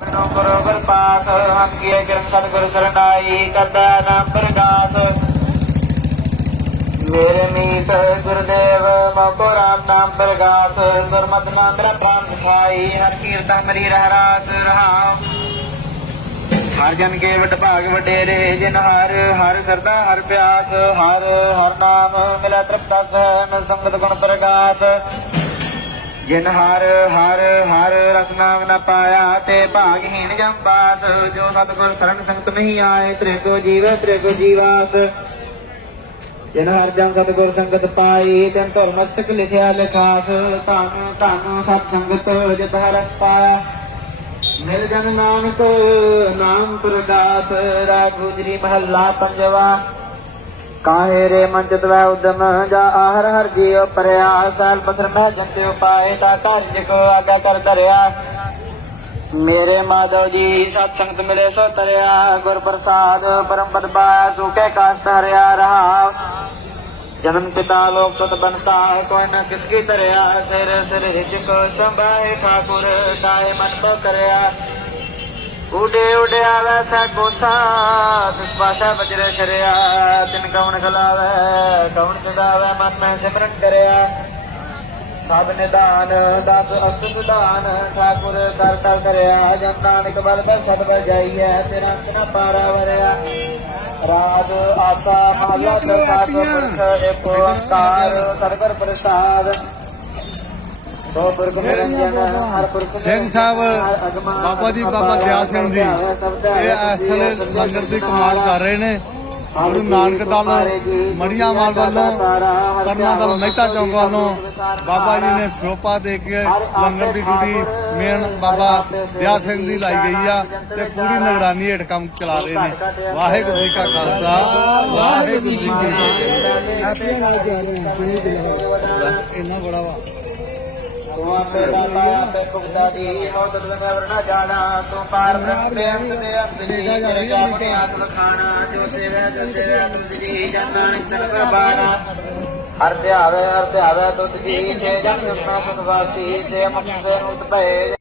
ਨੋ ਬਰੋਬਰ ਪਾਸ ਹੰਕੀਏ ਚਰਨ ਸਤਿਗੁਰ ਸਰਨਾਈ ਕਰਦਾ ਨਾਮ ਪ੍ਰਗਾਸ ਮੇਰੇ ਮੀਤ ਗੁਰਦੇਵ, ਮੋਕੋ ਰਾਮ ਨਾਮ ਪ੍ਰਗਾਸ ਗੁਰਮਤਿ ਨਾਮ ਮੇਰਾ ਪ੍ਰਾਨ ਸੁਖਾਈ, ਹਰ ਕੀਰਤਨ ਮਰੀ ਰਹਿ ਰਾਸ ਰਹਾਉ। ਹਰ ਜਨ ਕੇ ਵਡ ਭਾਗ ਵਡੇਰੇ, ਜਿਨ ਹਰ ਹਰ ਕਰਦਾ ਹਰ ਪਿਆਸ, ਹਰ ਹਰ ਨਾਮ ਮਿਲਾ ਤ੍ਰਿਪਤਾ ਸਹਿ ਸੰਗਤ ਗੁਣ ਪ੍ਰਗਾਸ ਜਿਨ ਹਰ ਹਰ ਹਰ ਨ ਪਾਇਆ ਤੇ ਭਾਗਹੀਣ ਜਮ ਪਾਸ ਜੋ ਸਤਿਗੁਰ ਸਰਣ ਸੰਗਤ ਨਹੀਂ ਆਏ, ਤ੍ਰਿਗੋ ਜੀਵ, ਤ੍ਰਿਗੋ ਜੀਵਾਸ। ਜਿਨ ਹਰ ਜਮ ਸਤਿਗੁਰ ਸੰਗਤ ਪਾਈ, ਤਨ ਧੁਰ ਮਸਤਕ ਲਿਖਿਆ ਲਿਖਾਸ। ਧੰਨ ਧੰਨ ਸਤ ਸੰਗਤ ਜਿਤ ਹਰਸ ਪਾਇਆ। ਮਿਲ ਜਨ ਨਾਨਕ, ਨਾਮ ਪ੍ਰਗਾਸ ਰਾਗ ਗੁਜਰੀ ਮਹੱਲਾ ਪੰਜਵਾ। ਕਾਹੇ ਰੇ ਮਨ ਵੈ ਉਦਮ, ਜਾ ਆਹਰ ਹਰ ਜੀਉ ਪਰਿਆ। ਸਾਲ ਬਸਰ ਮੈਂ ਜੰਤੇ ਉਪਾਏ ਤਾ ਕਾਰਜ ਕੋ ਆਗਾ ਕਰ ਧਰਿਆ। ਮੇਰੇ ਮਾਧਵ ਜੀ, ਸਤ ਸੰਗਤ ਮਿਲੇ ਸੋ ਤਰਿਆ, ਗੁਰ ਪ੍ਰਸਾਦ, ਪਰਮ ਪਦ ਪਾਇਆ, ਸੁਖੇ ਕਾਸ਼ਟ ਹਰਿਆ ਰਹਾ ਜਨਮ ਪਿਤਾ ਲੋਕ ਤੁਤ ਬਨਤਾ ਹੈ ਕੋਈ ਨਾ ਕਿਸ ਕੀ ਤਰਿਆ ਸਿਰ ਸਿਰ ਹਿਜ ਕੋ ਸੰਭਾਏ ਠਾਕੁਰ ਕਾਹੇ ਮਨ ਕੋ ਕਰਿਆ। ਉਡੇ ਉਡਿਆ ਵੈਸਾ ਕੋਸਾ ਤਿਸ ਪਾਸ਼ਾ ਬਜਰੇ ਕਰਿਆ ਤਿਨ ਕਉਣ ਖਲਾਵੇ ਕਉਣ ਸਦਾਵੇ ਮਨ ਮੈਂ ਸਿਮਰਨ ਕਰਿਆ। ਸਭ ਨਿਦਾਨ ਦਸ ਅਸਤ ਸੁਦਾਨ ਠਾਕੁਰ ਕਰ ਕਰ ਕਰਿਆ ਜਨ ਨਾਨਕ ਬਲ ਬਲ ਸਦ ਬਜਾਈਐ ਤੇਰਾ ਅੰਤ ਨ ਪਾਰਾ ਵਰਿਆ। ਰਾਜ ਆਸਾ ਮਹਲਾ ਦਰਖਾਸ ਪੁਰਖ ਏਕ ਓੰਕਾਰ ਸਤਿਗੁਰ ਪ੍ਰਸਾਦ। ਸੋ ਪੁਰਖ ਨਿਰੰਜਨ ਹਰ ਪੁਰਖ ਸਿੰਘ ਸਾਹਿਬ ਬਾਬਾ ਜੀ ਬਾਬਾ ਦਿਆਲ ਸਿੰਘ ਜੀ ਇਹ ਇਸ ਵੇਲੇ ਲੰਗਰ ਦੀ ਕਮਾਲ ਕਰ ਰਹੇ ਨੇ। ਗੁਰੂ ਨਾਨਕ ਦਲ, ਮੜੀਆਂ ਵਾਲ ਵੱਲੋਂ ਤਰਨਾ ਦਲ ਮਹਿਤਾ ਚੌਂਕ ਵੱਲੋਂ ਬਾਬਾ ਜੀ ਨੇ ਸਰੋਪਾ ਦੇ ਕੇ ਲੰਗਰ ਦੀ ਡਿਊਟੀ ਮੇਨ ਬਾਬਾ ਦਿਆ ਸਿੰਘ ਦੀ ਲਾਈ ਗਈ ਆ ਤੇ ਪੂਰੀ ਨਿਗਰਾਨੀ ਹੇਠ ਕੰਮ ਚਲਾ ਰਹੇ ਨੇ। ਵਾਹਿਗੁਰੂ ਜੀ ਕਾ ਖਾਲਸਾ, ਵਾਹਿਗੁਰੂ ਜੀ ਕੀ ਫਤਿਹ। ਬਸ ਇੰਨਾ ਬੜਾ ਵਾ। ਤੂੰ ਆਪੇ ਦਾਤਾ ਆਪੇ ਭੁਗਤਾ ਦੀ ਹੋ ਤਦ ਮੈਂ ਵਰਨਾ ਜਾਣਾ ਤੂੰ ਪਾਰ ਬ੍ਰਹਮ ਦੇ ਅੰਤ ਦੇ ਅੰਤ ਜੀ ਤੇਰੇ ਕੰਮ ਕੇ ਆਪ ਜੋ ਸੇਵੈ ਜੋ ਸੇਵੈ ਤੁਧ ਜੀ ਜਨਨਾ ਤਨ ਕਰਬਾਣਾ ਹਰ ਧਿਆਵੇ ਹਰ ਧਿਆਵੇ, ਤੁਧ ਜੀ ਸੇ ਜਨ ਸੁਖਨਾ ਸੁਖ ਵਾਸੀ ਸੇ ਮੁਖ ਸੇ ਨੂਤ ਭਏ।